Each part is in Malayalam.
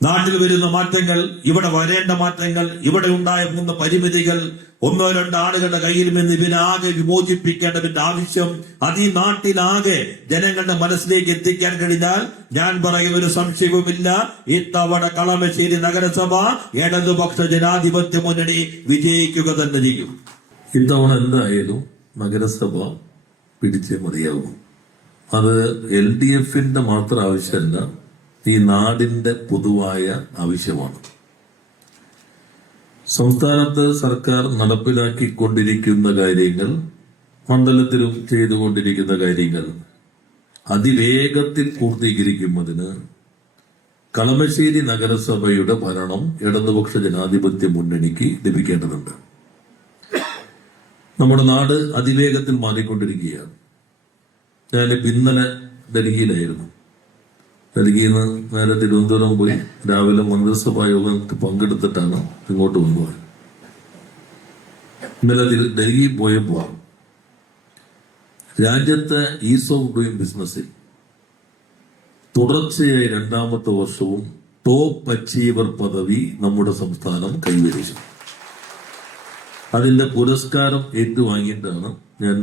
നാട്ടിൽ വരുന്ന മാറ്റങ്ങൾ, ഇവിടെ വരേണ്ട മാറ്റങ്ങൾ, ഇവിടെ ഉണ്ടാകുന്ന പരിമിതികൾ, ഒന്നോ രണ്ടോ ആളുകളുടെ കയ്യിൽ നിന്ന് ഇവനാകെ വിമോചിപ്പിക്കേണ്ടതിന്റെ ആവശ്യം അത് ഈ നാട്ടിലാകെ ജനങ്ങളുടെ മനസ്സിലേക്ക് എത്തിക്കാൻ കഴിഞ്ഞാൽ ഞാൻ പറയുന്ന ഒരു സംശയവുമില്ല, ഇത്തവണ കളമശ്ശേരി നഗരസഭ ഇടതുപക്ഷ ജനാധിപത്യ മുന്നണി വിജയിക്കുക തന്നെ ചെയ്യും. ഇത്തവണ എന്തായാലും നഗരസഭ പിടിച്ചേ മതിയാകും. അത് LDFന്റെ മാത്രം ആവശ്യമല്ല, ഈ നാടിന്റെ പൊതുവായ ആവശ്യമാണ്. സംസ്ഥാനത്ത് സർക്കാർ നടപ്പിലാക്കിക്കൊണ്ടിരിക്കുന്ന കാര്യങ്ങൾ, മണ്ഡലത്തിലും ചെയ്തുകൊണ്ടിരിക്കുന്ന കാര്യങ്ങൾ അതിവേഗത്തിൽ പൂർത്തീകരിക്കുന്നതിന് കളമശ്ശേരി നഗരസഭയുടെ ഭരണം ഇടതുപക്ഷ ജനാധിപത്യ മുന്നണിക്ക് ലഭിക്കേണ്ടതുണ്ട്. നമ്മുടെ നാട് അതിവേഗത്തിൽ മാറിക്കൊണ്ടിരിക്കുകയാണ്. ഞാനിപ്പോൾ ഇന്നലെ ഡൽഹിയിലായിരുന്നു. ഡൽഹിയിൽ നിന്ന് നേരെ തിരുവനന്തപുരം പോയി രാവിലെ മന്ത്രിസഭാ യോഗത്തിൽ പങ്കെടുത്തിട്ടാണ് ഇങ്ങോട്ട് കൊണ്ടുപോയത്. ഇന്നലെ ഡൽഹി പോയപ്പോൾ രാജ്യത്തെ ഈസ് ഓഫ് ഡൂയിങ് ബിസിനസ്സിൽ തുടർച്ചയായി 2ാമത്തെ വർഷവും ടോപ്പ് അച്ചീവർ പദവി നമ്മുടെ സംസ്ഥാനം കൈവരിച്ചു. അതിന്റെ പുരസ്കാരം ഏറ്റുവാങ്ങിയിട്ടാണ് ഞാൻ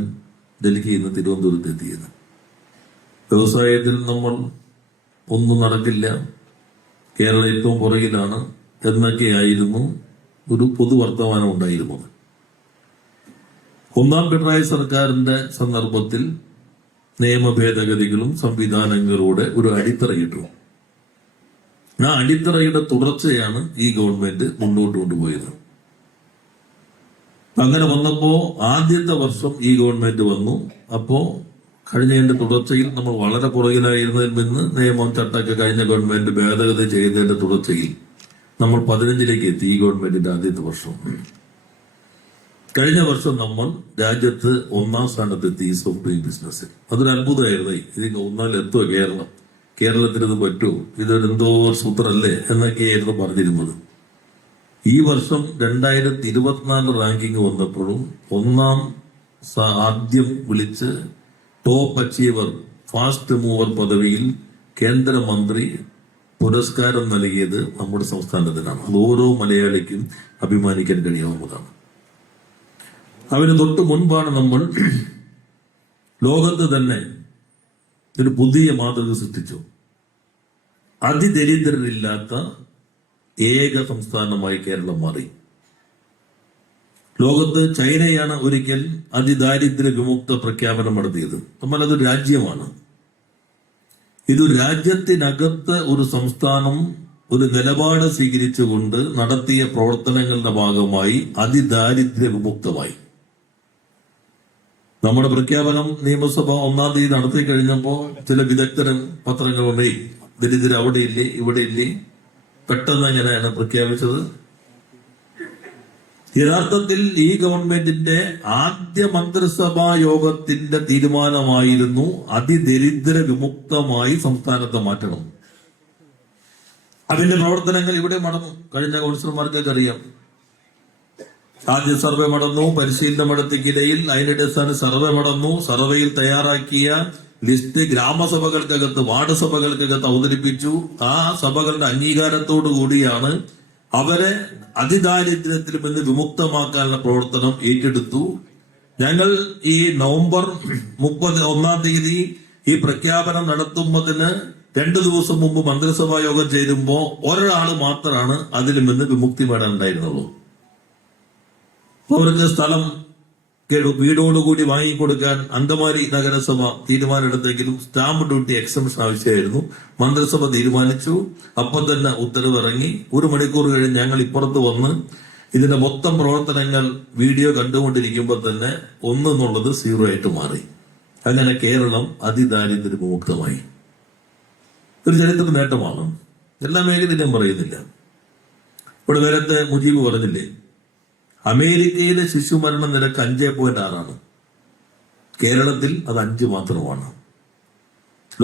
ഡൽഹിയിൽ നിന്ന് തിരുവനന്തപുരത്ത് എത്തിയത്. വ്യവസായത്തിൽ നമ്മൾ ഒന്നും നടക്കില്ല, കേരളം ഏറ്റവും പുറകിലാണ് എന്നൊക്കെയായിരുന്നു ഒരു പൊതുവർത്തമാനം ഉണ്ടായിരുന്നത്. 1ാം പിണറായി സർക്കാരിന്റെ സന്ദർഭത്തിൽ നിയമ ഭേദഗതികളും സംവിധാനങ്ങളുടെ ഒരു അടിത്തറയിട്ടു. ആ അടിത്തറയുടെ തുടർച്ചയാണ് ഈ ഗവൺമെന്റ് മുന്നോട്ട് കൊണ്ടുപോയത്. അങ്ങനെ വന്നപ്പോ ആദ്യത്തെ വർഷം ഈ ഗവൺമെന്റ് വന്നു. അപ്പോ കഴിഞ്ഞതിന്റെ തുടർച്ചയിൽ നമ്മൾ വളരെ പുറകിലായിരുന്നതിൽ നിന്ന് നിയമം ചട്ടമൊക്കെ കഴിഞ്ഞ ഗവൺമെന്റ് ഭേദഗതി ചെയ്തതിന്റെ തുടർച്ചയിൽ നമ്മൾ 15ലേക്ക് എത്തി. ഈ ഗവൺമെന്റിന്റെ ആദ്യത്തെ വർഷം. കഴിഞ്ഞ വർഷം നമ്മൾ രാജ്യത്ത് 1ാം സ്ഥാനത്തെത്തി ഈസ് ഓഫ് ഡൂയിങ് ബിസിനസ്സിൽ. അതൊരു അത്ഭുതമായിരുന്നു. ഇതിന് 1ാലെത്തുക കേരളം, കേരളത്തിന് ഇത് പറ്റുമോ, ഇതൊരെന്തോ സൂത്രല്ലേ എന്നൊക്കെയായിരുന്നു പറഞ്ഞിരുന്നത്. ഈ വർഷം 2024 റാങ്കിങ് വന്നപ്പോഴും ആദ്യം വിളിച്ച് ടോപ്പ് അച്ചീവർ ഫാസ്റ്റ് മൂവർ പദവിയിൽ കേന്ദ്രമന്ത്രി പുരസ്കാരം നൽകിയത് നമ്മുടെ സംസ്ഥാനത്തിനാണ്. അത് ഓരോ മലയാളിക്കും അഭിമാനിക്കാൻ കഴിയാവുന്നതാണ്. അവന് തൊട്ട് മുൻപാണ് നമ്മൾ ലോകത്ത് തന്നെ ഒരു പുതിയ മാതൃക സൃഷ്ടിച്ചു. അതിദരിദ്രരില്ലാത്ത ഏക സംസ്ഥാനമായി കേരളം മാറി. ലോകത്ത് ചൈനയാണ് ഒരിക്കൽ അതിദാരിദ്ര്യ വിമുക്ത പ്രഖ്യാപനം നടത്തിയത്. എന്നാൽ അതൊരു രാജ്യമാണ്. ഇത് രാജ്യത്തിനകത്ത് ഒരു സംസ്ഥാനം ഒരു നിലപാട് സ്വീകരിച്ചുകൊണ്ട് നടത്തിയ പ്രവർത്തനങ്ങളുടെ ഭാഗമായി അതിദാരിദ്ര്യ വിമുക്തമായി. നമ്മുടെ പ്രഖ്യാപനം നിയമസഭ 1ാം തീയതി നടത്തി കഴിഞ്ഞപ്പോൾ ചില വിദഗ്ധരൻ പത്രങ്ങളുണ്ട്, ദരിദ്ര അവിടെ ഇല്ലേ ഇവിടെ ഇല്ലേ, പെട്ടെന്ന് എങ്ങനെയാണ് പ്രഖ്യാപിച്ചത്. യഥാർത്ഥത്തിൽ ഈ ഗവൺമെന്റിന്റെ ആദ്യ മന്ത്രിസഭാ യോഗത്തിന്റെ തീരുമാനമായിരുന്നു അതിദരിദ്ര വിമുക്തമായി സംസ്ഥാനത്തെ മാറ്റണം. അതിന്റെ പ്രവർത്തനങ്ങൾ ഇവിടെ നടന്നു. കഴിഞ്ഞ കൗൺസിലർമാർക്കൊക്കെ അറിയാം. ആദ്യ സർവേ നടന്നു, പരിശീലനം നടത്തിക്കിടയിൽ അതിനിടെ സർവേ നടന്നു. സർവേയിൽ തയ്യാറാക്കിയ ലിസ്റ്റ് ഗ്രാമസഭകൾക്കകത്ത് വാർഡ് സഭകൾക്കകത്ത് അവതരിപ്പിച്ചു. ആ സഭകളുടെ അംഗീകാരത്തോടു കൂടിയാണ് അവരെ അതിദാരിദ്ര്യത്തിൽ നിന്ന് വിമുക്തമാക്കാനുള്ള പ്രവർത്തനം ഏറ്റെടുത്തു. ഞങ്ങൾ ഈ നവംബർ 31-ാം തീയതി ഈ പ്രഖ്യാപനം നടത്തുന്നതിന് 2 ദിവസം മുമ്പ് മന്ത്രിസഭാ യോഗം ചേരുമ്പോൾ ഒരാൾ മാത്രമാണ് അതിൽ നിന്ന് വിമുക്തി നേടാനുണ്ടായിരുന്നുള്ളൂ. അവർക്ക് സ്ഥലം വീടോടുകൂടി വാങ്ങിക്കൊടുക്കാൻ അങ്കമാലി നഗരസഭ തീരുമാനമെടുത്തെങ്കിലും സ്റ്റാമ്പ് ഡ്യൂട്ടി എക്സംഷൻ ആവശ്യമായിരുന്നു. മന്ത്രിസഭ തീരുമാനിച്ചു. അപ്പം തന്നെ ഉത്തരവിറങ്ങി. 1 മണിക്കൂർ കഴിഞ്ഞ് ഞങ്ങൾ ഇപ്പുറത്ത് വന്ന് ഇതിന്റെ മൊത്തം പ്രവർത്തനങ്ങൾ വീഡിയോ കണ്ടുകൊണ്ടിരിക്കുമ്പോൾ തന്നെ 1 എന്നുള്ളത് 0 ആയിട്ട് മാറി. അങ്ങനെ കേരളം അതിദാരിദ്ര്യ വിമുക്തമായി. ഒരു ചരിത്ര നേട്ടമാണ്. എല്ലാ മേഖലയിലും പറയുന്നില്ല. ഇവിടെ നേരത്തെ മുജീബ് പറഞ്ഞില്ലേ, അമേരിക്കയിലെ ശിശുമരണ നിരക്ക് 5.6 കേരളത്തിൽ അത് 5 മാത്രമാണ്.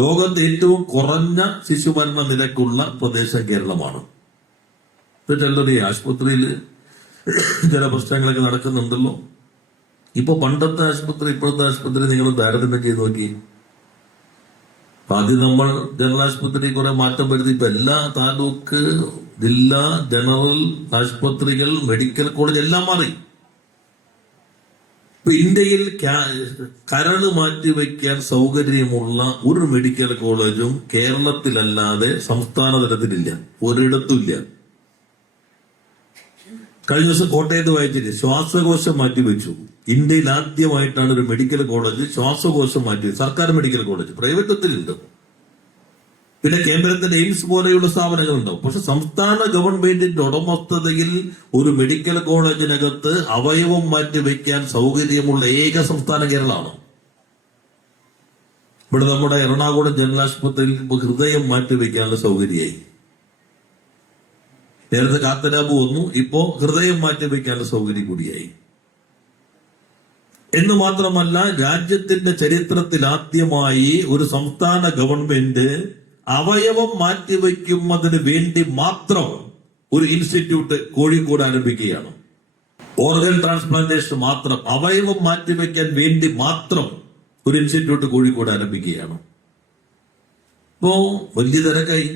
ലോകത്ത് ഏറ്റവും കുറഞ്ഞ ശിശുമരണ നിരക്കുള്ള പ്രദേശം കേരളമാണ്. ചിലർ ഈ ആശുപത്രിയിൽ ചില പ്രശ്നങ്ങളൊക്കെ നടക്കുന്നുണ്ടല്ലോ. ഇപ്പൊ പണ്ടത്തെ ആശുപത്രി ഇപ്പോഴത്തെ ആശുപത്രി നിങ്ങൾ താരതമ്യം ചെയ്ത് നോക്കി. ആദ്യം നമ്മൾ ജനറൽ ആശുപത്രി കുറെ മാറ്റം വരുത്തി ഇപ്പൊ എല്ലാ താലൂക്ക്, ജില്ലാ, ജനറൽ ആശുപത്രികൾ, മെഡിക്കൽ കോളേജ് എല്ലാം മാറി. ഇപ്പൊ ഇന്ത്യയിൽ കരട് മാറ്റിവെക്കാൻ സൗകര്യമുള്ള ഒരു മെഡിക്കൽ കോളേജും കേരളത്തിലല്ലാതെ സംസ്ഥാന തലത്തിലില്ല, ഒരിടത്തുമില്ല. കഴിഞ്ഞ ദിവസം കോട്ടയത്ത് വായിച്ചിട്ട് ശ്വാസകോശം മാറ്റിവെച്ചു. ഇന്ത്യയിൽ ആദ്യമായിട്ടാണ് ഒരു മെഡിക്കൽ കോളേജ് ശ്വാസകോശം മാറ്റി, സർക്കാർ മെഡിക്കൽ കോളേജ്, പ്രൈവറ്റത്തിലുണ്ട്. പിന്നെ കേന്ദ്രത്തിന്റെ എയിംസ് പോലെയുള്ള സ്ഥാപനങ്ങളുണ്ടാവും. പക്ഷെ സംസ്ഥാന ഗവൺമെന്റിന്റെ ഉടമസ്ഥതയിൽ ഒരു മെഡിക്കൽ കോളേജിനകത്ത് അവയവം മാറ്റിവെക്കാൻ സൗകര്യമുള്ള ഏക സംസ്ഥാനം കേരളമാണ്. ഇവിടെ നമ്മുടെ എറണാകുളം ജനറൽ ആശുപത്രിയിൽ ഹൃദയം മാറ്റിവെക്കാനുള്ള സൗകര്യമായി. നേരത്തെ കാത്തലാബ് വന്നു, ഇപ്പോ ഹൃദയം മാറ്റിവെക്കാനുള്ള സൗകര്യം കൂടിയായി. എന്ന് മാത്രമല്ല, രാജ്യത്തിന്റെ ചരിത്രത്തിൽ ആദ്യമായി ഒരു സംസ്ഥാന ഗവൺമെന്റ് അവയവം മാറ്റിവെക്കുന്നതിന് വേണ്ടി മാത്രം ഒരു ഇൻസ്റ്റിറ്റ്യൂട്ട് കോഴിക്കോട് ആരംഭിക്കുകയാണ്. ഓർഗൻ ട്രാൻസ്പ്ലാന്റേഷൻ മാത്രം, അവയവം മാറ്റിവെക്കാൻ വേണ്ടി മാത്രം ഒരു ഇൻസ്റ്റിറ്റ്യൂട്ട് കോഴിക്കോട് ആരംഭിക്കുകയാണ്. ഇപ്പോ വലിയ തിരക്കായി.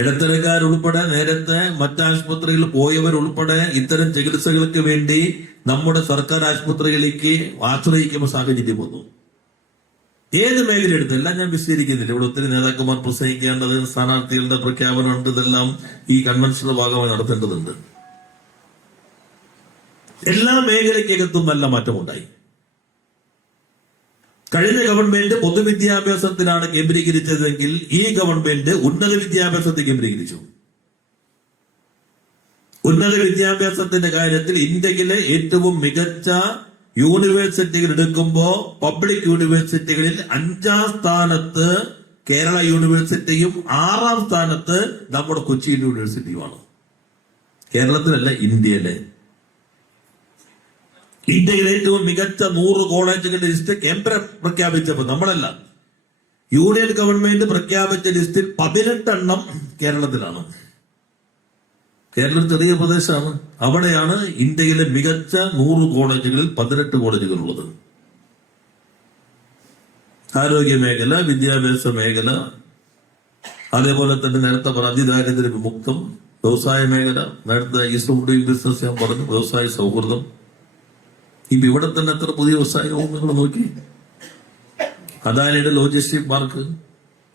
ഇടത്തരക്കാരുൾപ്പെടെ, നേരത്തെ മറ്റാശുപത്രിയിൽ പോയവരുൾപ്പെടെ ഇത്തരം ചികിത്സകൾക്ക് വേണ്ടി നമ്മുടെ സർക്കാർ ആശുപത്രികളിലേക്ക് ആശ്രയിക്കുന്ന സാഹചര്യം വന്നു. ഏത് മേഖല എടുത്തെല്ലാം ഞാൻ വിശദീകരിക്കുന്നില്ല. ഇവിടെ ഒത്തിരി നേതാക്കന്മാർ പ്രസംഗിക്കേണ്ടത്, സ്ഥാനാർത്ഥികളുടെ പ്രഖ്യാപനമുണ്ട്, ഇതെല്ലാം ഈ കൺവെൻഷന്റെ ഭാഗമായി നടത്തേണ്ടതുണ്ട്. എല്ലാ മേഖലയ്ക്കകത്തും നല്ല മാറ്റമുണ്ടായി. കഴിഞ്ഞ ഗവൺമെന്റ് പൊതുവിദ്യാഭ്യാസത്തിലാണ് കേന്ദ്രീകരിച്ചതെങ്കിൽ ഈ ഗവൺമെന്റ് ഉന്നത വിദ്യാഭ്യാസത്തെ കേന്ദ്രീകരിച്ചു. ഉന്നത വിദ്യാഭ്യാസത്തിന്റെ കാര്യത്തിൽ ഇന്ത്യയിലെ ഏറ്റവും മികച്ച യൂണിവേഴ്സിറ്റികൾ എടുക്കുമ്പോ പബ്ലിക് യൂണിവേഴ്സിറ്റികളിൽ 5-ാം സ്ഥാനത്ത് കേരള യൂണിവേഴ്സിറ്റിയും 6-ാം സ്ഥാനത്ത് നമ്മുടെ കൊച്ചി യൂണിവേഴ്സിറ്റിയുമാണ്. കേരളത്തിലല്ല, ഇന്ത്യയിലെ. ഇന്ത്യയിലെ ഏറ്റവും മികച്ച 100 കോളേജുകളുടെ ലിസ്റ്റ് കേന്ദ്രം പ്രഖ്യാപിച്ചപ്പോൾ, നമ്മളല്ല, യൂണിയൻ ഗവൺമെന്റ് പ്രഖ്യാപിച്ച ലിസ്റ്റിൽ 18 എണ്ണം കേരളത്തിലാണ്. കേരളം ചെറിയ പ്രദേശമാണ്. അവിടെയാണ് ഇന്ത്യയിലെ മികച്ച 100 കോളേജുകളിൽ 18 കോളേജുകൾ ഉള്ളത്. ആരോഗ്യ മേഖല, വിദ്യാഭ്യാസ മേഖല, അതേപോലെ തന്നെ നേരത്തെ അതിദാരിദ്ര്യ വിമുക്തം, വ്യവസായ മേഖല, നേരത്തെ ഈസ്റ്റ് ഓഫ് ഡൂയിങ് ബിസിനസ് ഞാൻ പറഞ്ഞു, വ്യവസായ സൗഹൃദം. ഇപ്പൊ ഇവിടെ തന്നെ എത്ര പുതിയ വ്യവസായവും നിങ്ങൾ നോക്കി. അദാനിയുടെ ലോജിസ്റ്റിക് പാർക്ക്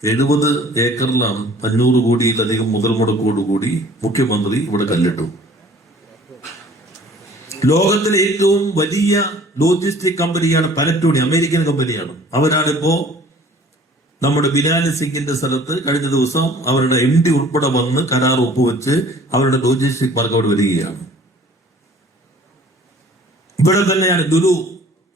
70 ഏക്കറിലാണ് 500 കോടിയിലധികം മുതൽ മുടക്കോടുകൂടി മുഖ്യമന്ത്രി ഇവിടെ കല്ലിട്ടു. ലോകത്തിലെ ഏറ്റവും വലിയ ലോജിസ്റ്റിക് കമ്പനിയാണ് പനറ്റൂണി, അമേരിക്കൻ കമ്പനിയാണ്. അവരാണിപ്പോ നമ്മുടെ ബിലാൽ സിംഗിന്റെ സ്ഥലത്ത് കഴിഞ്ഞ ദിവസം അവരുടെ MD ഉൾപ്പെടെ വന്ന് കരാർ ഒപ്പുവെച്ച് അവരുടെ ലോജിസ്റ്റിക് പാർക്ക് അവിടെ വരികയാണ്. ഇവിടെ തന്നെയാണ് ലുലു,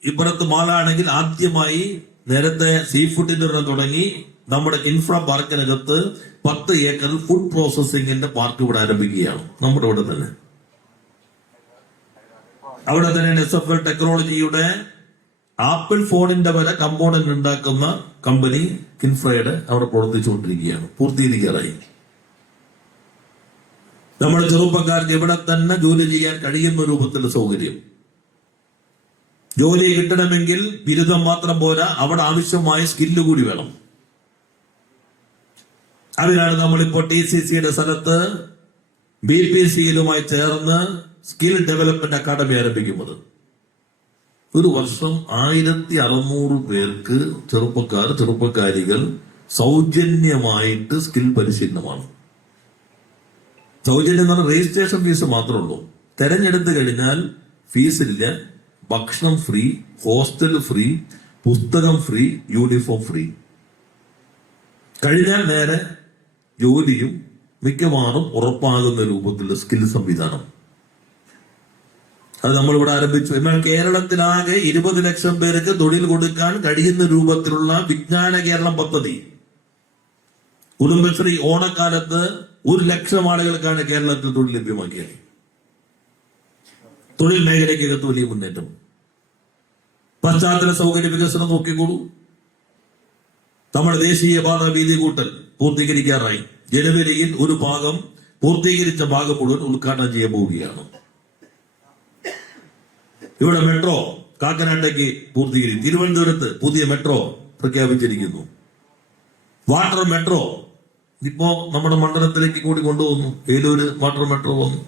ഇപ്പുറത്ത് മാളാണെങ്കിൽ ആദ്യമായി നേരത്തെ സീ ഫുഡിന്റെ ഒരെണ്ണം തുടങ്ങി. നമ്മുടെ ഇൻഫ്രാ പാർക്കിനകത്ത് 10 ഏക്കറിൽ ഫുഡ് പ്രോസസിംഗിന്റെ പാർക്ക് ഇവിടെ ആരംഭിക്കുകയാണ്, നമ്മുടെ ഇവിടെ തന്നെ. അവിടെ തന്നെയാണ് SFL ടെക്നോളജിയുടെ ആപ്പിൾ ഫോണിന്റെ വരെ കമ്പോണന്റ് ഉണ്ടാക്കുന്ന കമ്പനി കിൻഫ്രയുടെ അവിടെ പ്രവർത്തിച്ചുകൊണ്ടിരിക്കുകയാണ്, പൂർത്തീകരിക്കാറായി. നമ്മുടെ ചെറുപ്പക്കാർക്ക് ഇവിടെ തന്നെ ജോലി ചെയ്യാൻ കഴിയുന്ന രൂപത്തിലുള്ള സൗകര്യം. ജോലി കിട്ടണമെങ്കിൽ ബിരുദം മാത്രം പോരാ, അവിടെ ആവശ്യമായ സ്കില്ല് കൂടി വേണം. അതിനാണ് നമ്മളിപ്പോ TCCയുടെ സ്ഥലത്ത് BPCയിലുമായി ചേർന്ന് സ്കിൽ ഡെവലപ്മെന്റ് അക്കാദമി ആരംഭിക്കുന്നത്. ഒരു വർഷം 1600 പേർക്ക് ചെറുപ്പക്കാരികൾ സൗജന്യമായിട്ട് സ്കിൽ പരിശീലനമാണ്. സൗജന്യം എന്ന് പറഞ്ഞാൽ രജിസ്ട്രേഷൻ ഫീസ് മാത്രമേ ഉള്ളൂ. തെരഞ്ഞെടുത്ത് കഴിഞ്ഞാൽ ഫീസില്ല, ഭക്ഷണം ഫ്രീ, ഹോസ്റ്റൽ ഫ്രീ, പുസ്തകം ഫ്രീ, യൂണിഫോം ഫ്രീ. കഴിഞ്ഞാൽ നേരെ ജോലിയും മിക്കവാറും ഉറപ്പാകുന്ന രൂപത്തിലുള്ള സ്കിൽ സംവിധാനം അത് നമ്മളിവിടെ ആരംഭിച്ചു. എന്നാൽ കേരളത്തിലാകെ 20 ലക്ഷം പേർക്ക് തൊഴിൽ കൊടുക്കാൻ കഴിയുന്ന രൂപത്തിലുള്ള വിജ്ഞാന കേരളം പദ്ധതി. കുടുംബശ്രീ ഓണക്കാലത്ത് 1 ലക്ഷം ആളുകൾക്കാണ് കേരളത്തിൽ തൊഴിൽ ലഭ്യമാക്കിയത്. തൊഴിൽ മേഖലയ്ക്കകത്ത് വലിയ മുന്നേറ്റം. പശ്ചാത്തല സൗകര്യ വികസനം നോക്കിക്കോളൂ. നമ്മുടെ ദേശീയപാത വീതി കൂട്ടൽ പൂർത്തീകരിക്കാറായി. ജനുവരിയിൽ ഒരു ഭാഗം പൂർത്തീകരിച്ച ഭാഗം മുഴുവൻ ഉദ്ഘാടനം ചെയ്യാൻ പോവുകയാണ്. ഇവിടെ മെട്രോ കാക്കനാട്ടേക്ക് പൂർത്തീകരിക്കും. തിരുവനന്തപുരത്ത് പുതിയ മെട്രോ പ്രഖ്യാപിച്ചിരിക്കുന്നു. വാട്ടർ മെട്രോ ഇപ്പോ നമ്മുടെ മണ്ഡലത്തിലേക്ക് കൂടി കൊണ്ടുവന്നു. ഏതൊരു വാട്ടർ മെട്രോ വന്നു.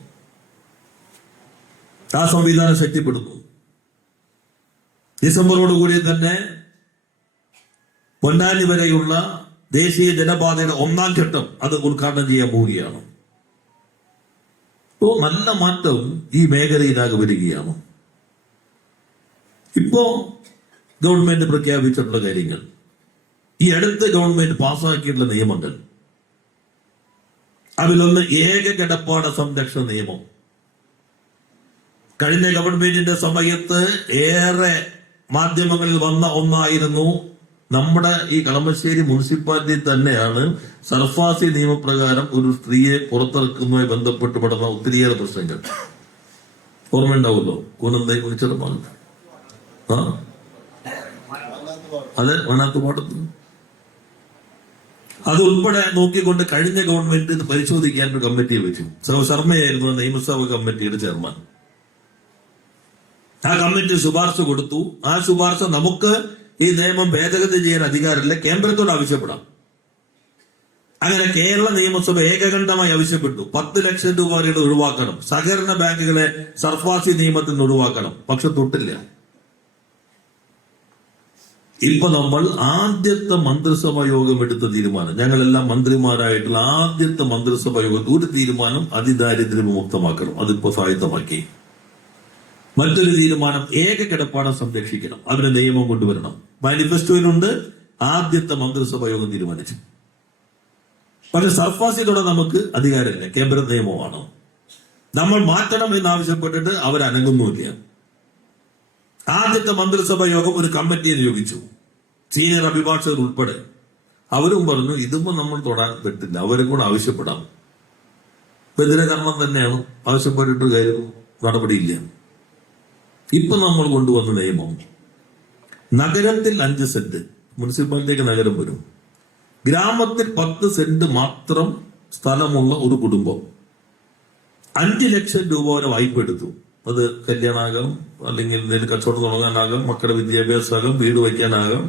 ആ സംവിധാനം ശക്തിപ്പെടുന്നു. ഡിസംബറോടുകൂടി തന്നെ പൊന്നാനി വരെയുള്ള ദേശീയ ജലപാതയുടെ 1ാം ഘട്ടം അത് ഉദ്ഘാടനം ചെയ്യാൻ പോവുകയാണ്. ഇപ്പോ നല്ല മാറ്റം ഈ മേഖലയിലാകെ വരികയാണ്. ഇപ്പോ ഗവൺമെന്റ് പ്രഖ്യാപിച്ചിട്ടുള്ള കാര്യങ്ങൾ, ഈ അടുത്ത് ഗവൺമെന്റ് പാസ്സാക്കിയിട്ടുള്ള നിയമങ്ങൾ, അതിലൊന്ന് ഏക കിടപ്പാട സംരക്ഷണ നിയമം. കഴിഞ്ഞ ഗവൺമെന്റിന്റെ സമയത്ത് ഏറെ മാധ്യമങ്ങളിൽ വന്ന ഒന്നായിരുന്നു. നമ്മുടെ ഈ കളമശ്ശേരി മുനിസിപ്പാലിറ്റി തന്നെയാണ് സർഫാസി നിയമപ്രകാരം ഒരു സ്ത്രീയെ പുറത്തിറക്കുന്നതുമായി ബന്ധപ്പെട്ട് പെടുന്ന ഒത്തിരിയേറെ പ്രശ്നങ്ങൾ. ഓർമ്മയുണ്ടാവുമല്ലോ, കൂനന്തായി കുറിച്ചെടുപ്പാണ്. അതെ, വണ്ണാത്തുപാടത്ത്. അതുൾപ്പെടെ നോക്കിക്കൊണ്ട് കഴിഞ്ഞ ഗവൺമെന്റ് ഇത് പരിശോധിക്കാൻ ഒരു കമ്മിറ്റിയെ വെച്ചു. ശർമ്മയായിരുന്നു നിയമസഭാ കമ്മിറ്റിയുടെ ചെയർമാൻ. ആ കമ്മിറ്റി ശുപാർശ കൊടുത്തു. ആ ശുപാർശ നമുക്ക് ഈ നിയമം ഭേദഗതി ചെയ്യാൻ അധികാരമില്ല, കേന്ദ്രത്തോട് ആവശ്യപ്പെടാം. അങ്ങനെ കേരള നിയമസഭ ഏകകണ്ഠമായി ആവശ്യപ്പെട്ടു 10 ലക്ഷം രൂപ വരെ ഒഴിവാക്കണം, സഹകരണ ബാങ്കുകളെ സർഫാസി നിയമത്തിൽ നിന്ന് ഒഴിവാക്കണം. പക്ഷെ തൊട്ടില്ല. ഇപ്പൊ നമ്മൾ ആദ്യത്തെ മന്ത്രിസഭാ യോഗം എടുത്ത തീരുമാനം, ഞങ്ങളെല്ലാം മന്ത്രിമാരായിട്ടുള്ള ആദ്യത്തെ മന്ത്രിസഭാ യോഗത്തിൽ ഒരു തീരുമാനം അതിദാരിദ്ര്യ വിമുക്തമാക്കണം. അതിപ്പോ സ്വായത്തമാക്കി. മറ്റൊരു തീരുമാനം ഏക കിടപ്പാടം സംരക്ഷിക്കണം, അതിന് നിയമം കൊണ്ടുവരണം. മാനിഫെസ്റ്റോയിലുണ്ട്. ആദ്യത്തെ മന്ത്രിസഭാ യോഗം തീരുമാനിച്ചു. പക്ഷെ സർഫാസിലൂടെ നമുക്ക് അധികാരമില്ല, കേന്ദ്ര നിയമമാണ്. നമ്മൾ മാറ്റണം എന്നാവശ്യപ്പെട്ടിട്ട് അവരനങ്ങുന്നുമില്ല. ആദ്യത്തെ മന്ത്രിസഭാ യോഗം ഒരു കമ്മിറ്റിയെ നിയോഗിച്ചു, സീനിയർ അഭിഭാഷകർ ഉൾപ്പെടെ. അവരും പറഞ്ഞു ഇതുമ്പോ നമ്മൾ തൊടാൻ പറ്റില്ല, അവരും കൂടെ ആവശ്യപ്പെടാം. ബദിരകരണം തന്നെയാണ്, ആവശ്യപ്പെട്ടിട്ട് കാര്യം നടപടിയില്ല. ഇപ്പൊ നമ്മൾ കൊണ്ടുവന്ന നിയമം, നഗരത്തിൽ 5 സെന്റ്, മുനിസിപ്പാലിറ്റിക്ക് നഗരം വരും, ഗ്രാമത്തിൽ 10 സെന്റ് മാത്രം സ്ഥലമുള്ള ഒരു കുടുംബം 5 ലക്ഷം രൂപ വരെ വായ്പ എടുത്തു. അത് കല്യാണാകാം, അല്ലെങ്കിൽ എന്തെങ്കിലും കച്ചവടം തുടങ്ങാനാകാം, മക്കളുടെ വിദ്യാഭ്യാസമാകാം, വീട് വയ്ക്കാനാകാം.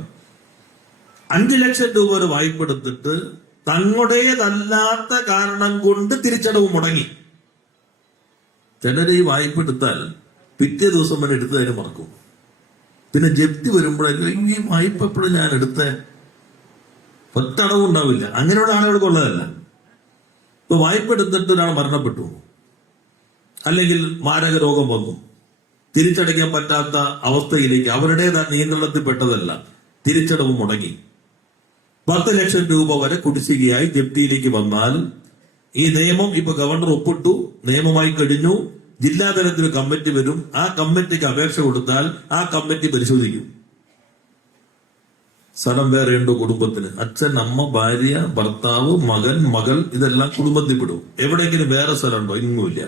5 ലക്ഷം രൂപ വരെ വായ്പ എടുത്തിട്ട് തങ്ങളുടേതല്ലാത്ത കാരണം കൊണ്ട് തിരിച്ചടവ് മുടങ്ങി. ചിലര് ഈ വായ്പ എടുത്താൽ പിറ്റേ ദിവസം വരെ എടുത്തതിന് മറക്കും. പിന്നെ ജപ്തി വരുമ്പോഴേക്കും ഈ വായ്പ എപ്പോഴും ഞാൻ എടുത്തേ, ഒറ്റടവും ഉണ്ടാവില്ല. അങ്ങനെയുള്ള ആളുകൾക്ക് ഉള്ളതല്ല. ഇപ്പൊ വായ്പ എടുത്തിട്ട് ഒരാൾ മരണപ്പെട്ടു, അല്ലെങ്കിൽ മാരക രോഗം വന്നു, തിരിച്ചടയ്ക്കാൻ പറ്റാത്ത അവസ്ഥയിലേക്ക് അവരുടേതായ നിയന്ത്രണത്തിൽ പെട്ടതല്ല, തിരിച്ചടവ് മുടങ്ങി, 10 ലക്ഷം രൂപ വരെ കുടിശ്ശികയായി ജപ്തിയിലേക്ക് വന്നാൽ ഈ നിയമം ഇപ്പൊ ഗവർണർ ഒപ്പിട്ടു, നിയമമായി കഴിഞ്ഞു. ജില്ലാ തലത്തിൽ കമ്മിറ്റി വരും. ആ കമ്മിറ്റിക്ക് അപേക്ഷ കൊടുത്താൽ ആ കമ്മിറ്റി പരിശോധിക്കും. സ്ഥലം വേറെ ഉണ്ടോ കുടുംബത്തിന്? അച്ഛൻ, അമ്മ, ഭാര്യ, ഭർത്താവ്, മകൻ, മകൾ, ഇതെല്ലാം കുടുംബത്തിൽ പെടും. എവിടെയെങ്കിലും വേറെ സ്ഥലമുണ്ടോ? ഇന്നുമില്ല.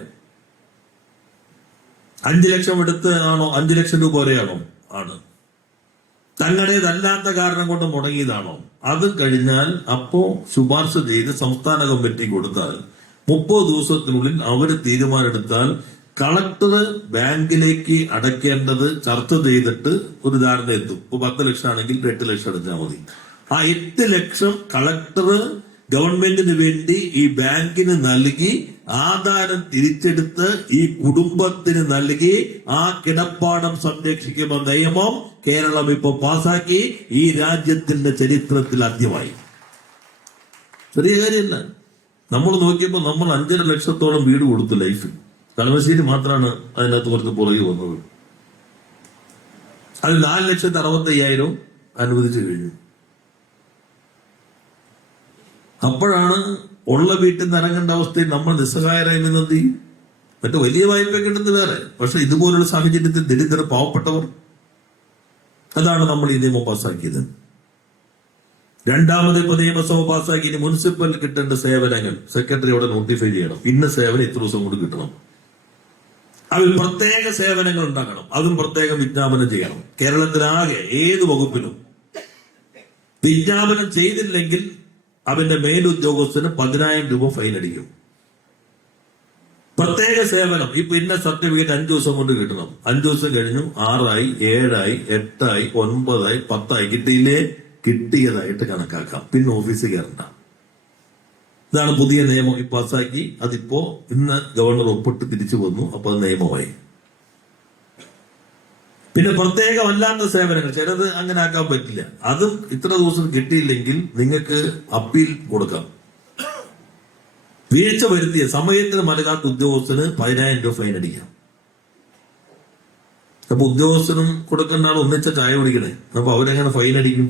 5 ലക്ഷം എടുത്ത് ആണോ? 5 ലക്ഷം രൂപ വരെയാണോ? ആണ്. തങ്ങളുടേതല്ലാത്ത കാരണം കൊണ്ട് മുടങ്ങിയതാണോ? അത് കഴിഞ്ഞാൽ അപ്പോ ശുപാർശ ചെയ്ത് സംസ്ഥാന കമ്മിറ്റി കൊടുത്താൽ 30 ദിവസത്തിനുള്ളിൽ അവർ തീരുമാനമെടുത്താൽ കളക്ടർ ബാങ്കിലേക്ക് അടയ്ക്കേണ്ടത് ചർച്ച ചെയ്തിട്ട് ഒരു ധാരണ എത്തും. ഇപ്പൊ 10 ലക്ഷം ആണെങ്കിൽ 8 ലക്ഷം അടച്ചാൽ മതി. ആ 8 ലക്ഷം കളക്ടർ ഗവൺമെന്റിന് വേണ്ടി ഈ ബാങ്കിന് നൽകി ആധാരം തിരിച്ചെടുത്ത് ഈ കുടുംബത്തിന് നൽകി ആ കിടപ്പാടം സംരക്ഷിക്കുന്ന നിയമം കേരളം ഇപ്പൊ പാസാക്കി. ഈ രാജ്യത്തിന്റെ ചരിത്രത്തിൽ ആദ്യമായി. ചെറിയ കാര്യമല്ല. നമ്മൾ നോക്കിയപ്പോൾ നമ്മൾ 5.5 ലക്ഷത്തോളം വീട് കൊടുത്തു ലൈഫിൽ. കളമശ്ശേരി മാത്രമാണ് അതിനകത്ത് കുറച്ച് പുറകെ വന്നത്. അതിൽ 4,65,000 അനുവദിച്ചു കഴിഞ്ഞു. അപ്പോഴാണ് ഉള്ള വീട്ടിൽ നിന്ന് ഇറങ്ങേണ്ട അവസ്ഥയിൽ നമ്മൾ നിസ്സഹായരായി നിന്നത്. മറ്റു വലിയ വായ്പ കിട്ടുന്നത് വേറെ, പക്ഷെ ഇതുപോലുള്ള സാഹചര്യത്തിൽ ദരിദ്ര പാവപ്പെട്ടവർ, അതാണ് നമ്മൾ ഈ നിയമം പാസ്സാക്കിയത്. രണ്ടാമത് ഇപ്പൊ നിയമസഭ പാസ്സാക്കി ഇനി മുനിസിപ്പൽ കിട്ടേണ്ട സേവനങ്ങൾ സെക്രട്ടറിയോടെ നോട്ടിഫൈ ചെയ്യണം. ഇന്ന സേവനം ഇത്ര ദിവസം കൊണ്ട് കിട്ടണം. അതിൽ പ്രത്യേക സേവനങ്ങൾ ഉണ്ടാക്കണം. അതും പ്രത്യേകം വിജ്ഞാപനം ചെയ്യണം. കേരളത്തിലാകെ ഏത് വകുപ്പിലും വിജ്ഞാപനം ചെയ്തില്ലെങ്കിൽ അവന്റെ മേലുദ്യോഗസ്ഥന് 10,000 രൂപ ഫൈൻ അടിക്കും. പ്രത്യേക സേവനം ഇപ്പൊ ഇന്ന സർട്ടിഫിക്കറ്റ് 5 ദിവസം കൊണ്ട് കിട്ടണം. 5 ദിവസം കഴിഞ്ഞു 6 ആയി, 7 ആയി, 8 ആയി, 9 ആയി, 10 ആയി, കിട്ടിയില്ലേ കിട്ടിയതായിട്ട് കണക്കാക്കാം. പിന്നെ ഓഫീസിൽ കയറണ്ട. ഇതാണ് പുതിയ നിയമം പാസ്സാക്കി. അതിപ്പോ ഇന്ന് ഗവർണർ ഒപ്പിട്ട് തിരിച്ചു വന്നു. അപ്പൊ അത് നിയമമായി. പിന്നെ പ്രത്യേകമല്ലാത്ത സേവനങ്ങൾ ചിലത് അങ്ങനെ ആക്കാൻ പറ്റില്ല. അതും ഇത്ര ദിവസം കിട്ടിയില്ലെങ്കിൽ നിങ്ങൾക്ക് അപ്പീൽ കൊടുക്കാം. വീഴ്ച വരുത്തിയ സമയത്തിന് നൽകാത്ത ഉദ്യോഗസ്ഥന് 10,000 രൂപ ഫൈൻ അടിക്കാം. അപ്പൊ ഉദ്യോഗസ്ഥനും കൊടുക്കേണ്ട ആൾ ഒന്നിച്ച ചായ കുടിക്കണേ. അപ്പൊ അവരെങ്ങനെ ഫൈൻ അടിക്കും?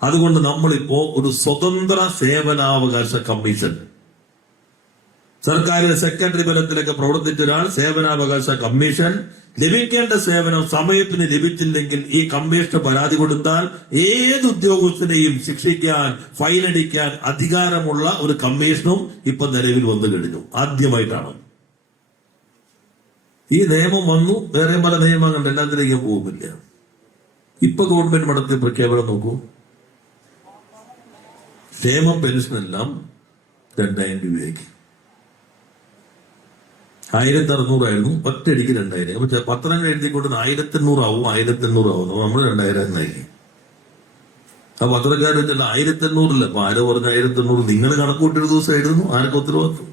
അതുകൊണ്ട് നമ്മളിപ്പോ ഒരു സ്വതന്ത്ര സേവനാവകാശ കമ്മീഷൻ, സർക്കാർ സെക്രട്ടറി തലത്തിലൊക്കെ പ്രവർത്തിച്ച ഒരാൾ സേവനാവകാശ കമ്മീഷൻ, ലഭിക്കേണ്ട സേവനം സമയത്തിന് ലഭിച്ചില്ലെങ്കിൽ ഈ കമ്മീഷന് പരാതി കൊടുത്താൽ ഏത് ഉദ്യോഗസ്ഥനെയും ശിക്ഷിക്കാൻ, ഫൈനടിക്കാൻ അധികാരമുള്ള ഒരു കമ്മീഷനും ഇപ്പൊ നിലവിൽ വന്നു കഴിഞ്ഞു. ആദ്യമായിട്ടാണ് ഈ നിയമം വന്നു. വേറെ പല നിയമങ്ങളുണ്ട്, എല്ലാത്തിലേക്കും പോകുന്നില്ല. ഇപ്പൊ ഗവൺമെന്റ് നടത്തിയ പ്രഖ്യാപനം നോക്കൂ. ക്ഷേമ പെൻഷനെല്ലാം 2,000 രൂപയാക്കി. 1,600 ആയിരുന്നു, ഒറ്റയടിക്ക് 2,000. അപ്പൊ പത്രങ്ങൾ എഴുതിക്കൊണ്ട് 1,800 ആവും, 1,800 ആവും. നമ്മൾ 2,000 എന്നായി. ആ പത്രക്കാർ വെച്ചല്ല 1,800 അപ്പൊ ആര് പറഞ്ഞ 1,800? നിങ്ങൾ കണക്കൂട്ടൊരു ദിവസം എഴുതുന്നു, ആർക്ക് ഉത്തരവാദിത്വം?